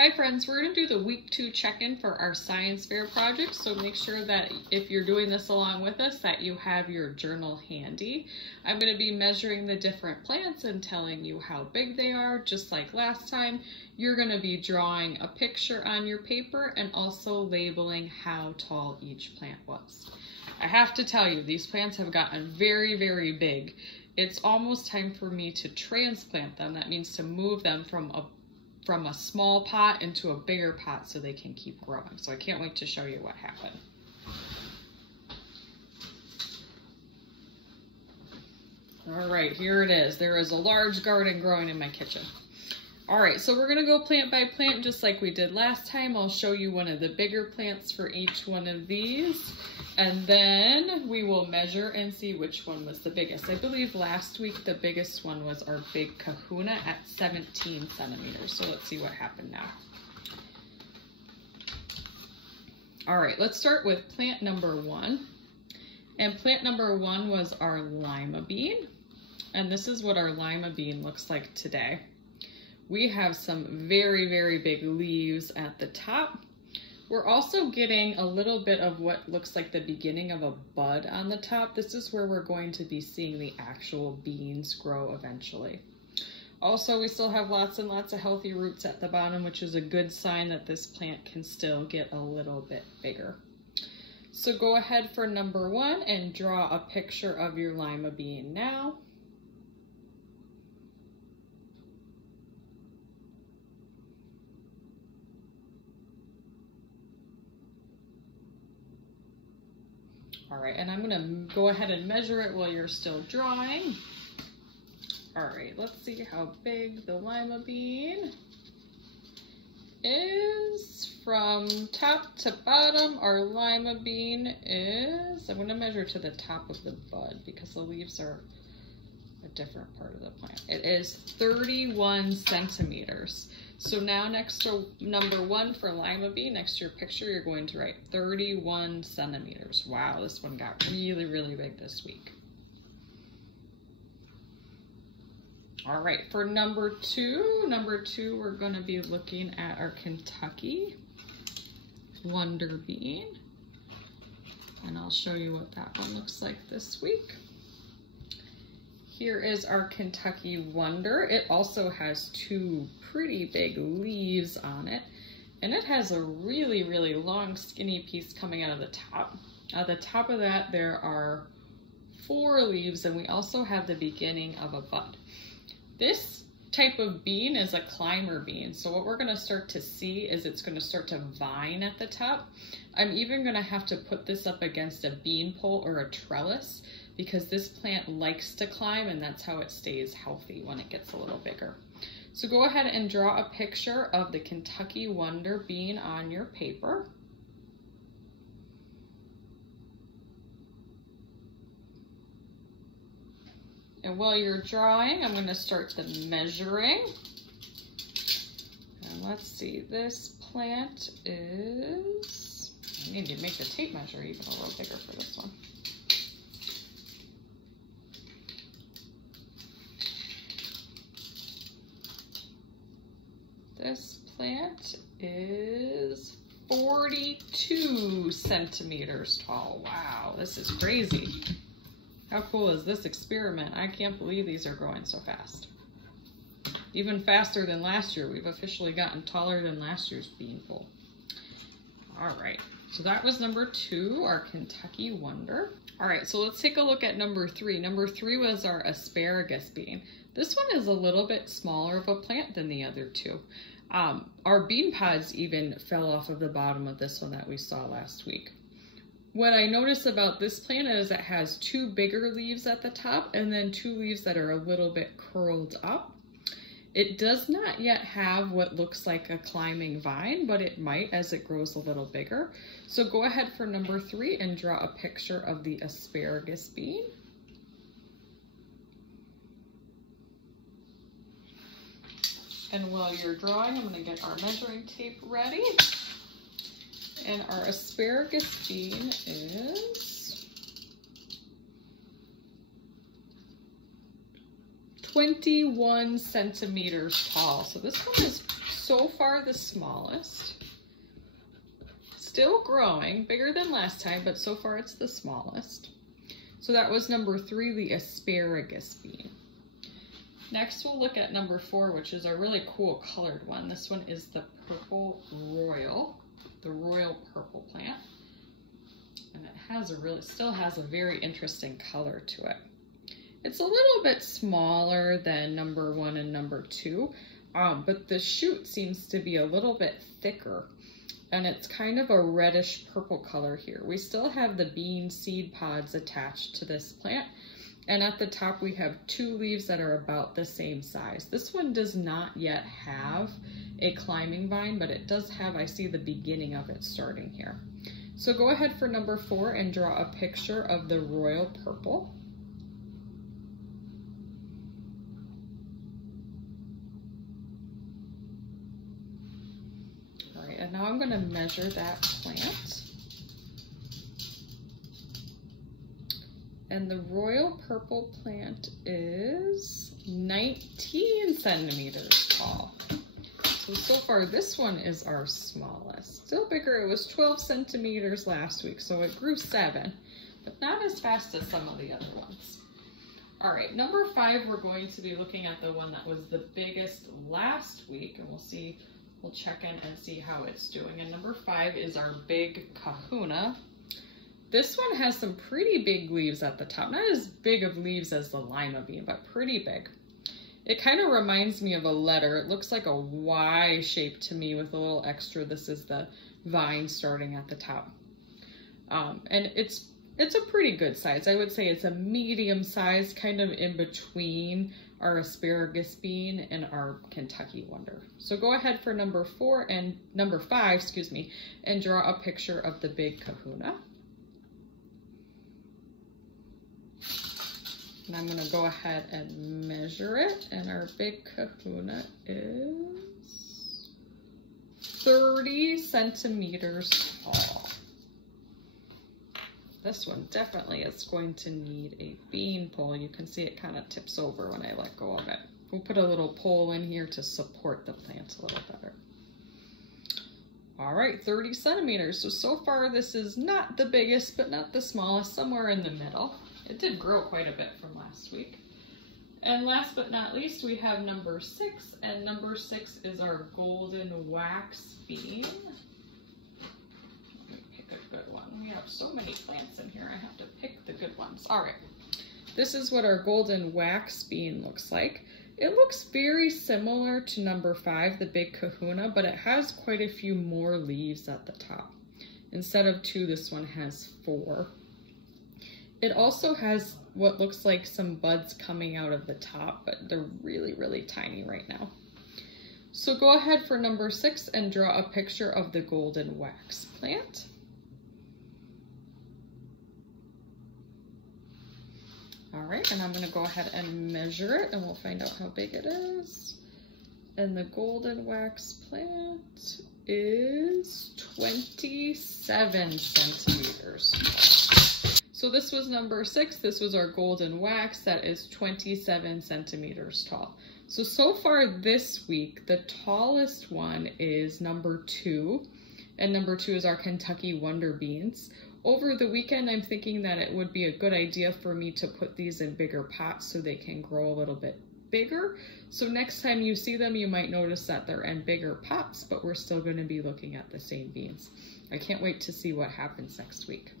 Hi friends, we're going to do the week 2 check-in for our science fair project, so make sure that if you're doing this along with us that you have your journal handy. I'm going to be measuring the different plants and telling you how big they are. Just like last time, you're going to be drawing a picture on your paper and also labeling how tall each plant was. I have to tell you, these plants have gotten very, very big. It's almost time for me to transplant them. That means to move them from a small pot into a bigger pot so they can keep growing. So I can't wait to show you what happened. All right, here it is. There is a large garden growing in my kitchen. All right, so we're gonna go plant by plant just like we did last time. I'll show you one of the bigger plants for each one of these, and then we will measure and see which one was the biggest. I believe last week the biggest one was our big kahuna at 17 centimeters. So let's see what happened now. All right, let's start with plant number 1. And plant number 1 was our lima bean. And this is what our lima bean looks like today. We have some very, very big leaves at the top. We're also getting a little bit of what looks like the beginning of a bud on the top. This is where we're going to be seeing the actual beans grow eventually. Also, we still have lots and lots of healthy roots at the bottom, which is a good sign that this plant can still get a little bit bigger. So go ahead for number 1 and draw a picture of your lima bean now. All right, and I'm gonna go ahead and measure it while you're still drawing. All right, let's see how big the lima bean is. From top to bottom, our lima bean is, I'm gonna measure to the top of the bud because the leaves are a different part of the plant. It is 31 centimeters. So now next to number 1 for lima bean, next to your picture, you're going to write 31 centimeters. Wow, this one got really, really big this week. All right, for number 2, we're going to be looking at our Kentucky Wonder Bean. And I'll show you what that one looks like this week. Here is our Kentucky Wonder. It also has 2 pretty big leaves on it, and it has a really, really long skinny piece coming out of the top. At the top of that, there are 4 leaves, and we also have the beginning of a bud. This type of bean is a climber bean, so what we're going to start to see is it's going to start to vine at the top. I'm even going to have to put this up against a bean pole or a trellis because this plant likes to climb, and that's how it stays healthy when it gets a little bigger. So go ahead and draw a picture of the Kentucky Wonder Bean on your paper. And while you're drawing, I'm going to start the measuring. And let's see, this plant is, I need to make the tape measure even a little bigger for this one. This plant is 42 centimeters tall. Wow, this is crazy. How cool is this experiment? I can't believe these are growing so fast. Even faster than last year. We've officially gotten taller than last year's beanful. All right, so that was number 2, our Kentucky Wonder. All right, so let's take a look at number 3. Number 3 was our asparagus bean. This one is a little bit smaller of a plant than the other 2. Our bean pods even fell off of the bottom of this one that we saw last week. What I notice about this plant is it has 2 bigger leaves at the top and then 2 leaves that are a little bit curled up. It does not yet have what looks like a climbing vine, but it might as it grows a little bigger. So go ahead for number 3 and draw a picture of the asparagus bean. And while you're drawing, I'm going to get our measuring tape ready. And our asparagus bean is 21 centimeters tall. So this one is so far the smallest. Still growing, bigger than last time, but so far it's the smallest. So that was number 3, the asparagus bean. Next we'll look at number 4, which is a really cool colored one. This one is the purple royal, the royal purple plant. And it has still has a very interesting color to it. It's a little bit smaller than number 1 and number 2, but the shoot seems to be a little bit thicker. And it's kind of a reddish purple color here. We still have the bean seed pods attached to this plant. And at the top we have 2 leaves that are about the same size. This one does not yet have a climbing vine, but it does have, I see the beginning of it starting here. So go ahead for number 4 and draw a picture of the royal purple. All right, and now I'm going to measure that plant. And the royal purple plant is 19 centimeters tall. So far this one is our smallest. Still bigger, it was 12 centimeters last week, so it grew 7, but not as fast as some of the other ones. All right, number 5, we're going to be looking at the one that was the biggest last week, and we'll check in and see how it's doing. And number 5 is our big kahuna. This one has some pretty big leaves at the top. Not as big of leaves as the lima bean, but pretty big. It kind of reminds me of a letter. It looks like a Y shape to me with a little extra. This is the vine starting at the top. And it's a pretty good size. I would say it's a medium size, kind of in between our asparagus bean and our Kentucky Wonder. So go ahead for number 5, excuse me, and draw a picture of the big kahuna. And I'm going to go ahead and measure it, and our big kahuna is 30 centimeters tall. This one definitely is going to need a bean pole. You can see it kind of tips over when I let go of it. We'll put a little pole in here to support the plant a little better. All right, 30 centimeters. So far this is not the biggest, but not the smallest, somewhere in the middle. It did grow quite a bit from last week. And last but not least, we have number 6, and number 6 is our golden wax bean. Let me pick a good one. We have so many plants in here, I have to pick the good ones. All right, this is what our golden wax bean looks like. It looks very similar to number 5, the big kahuna, but it has quite a few more leaves at the top. Instead of 2, this one has 4. It also has what looks like some buds coming out of the top, but they're really, really tiny right now. So go ahead for number 6 and draw a picture of the golden wax plant. All right, and I'm going to go ahead and measure it, and we'll find out how big it is. And the golden wax plant is 27 centimeters tall. So this was number 6. This was our golden wax. That is 27 centimeters tall. So far this week, the tallest one is number 2. And number 2 is our Kentucky Wonder beans. Over the weekend, I'm thinking that it would be a good idea for me to put these in bigger pots so they can grow a little bit bigger. So next time you see them, you might notice that they're in bigger pots, but we're still going to be looking at the same beans. I can't wait to see what happens next week.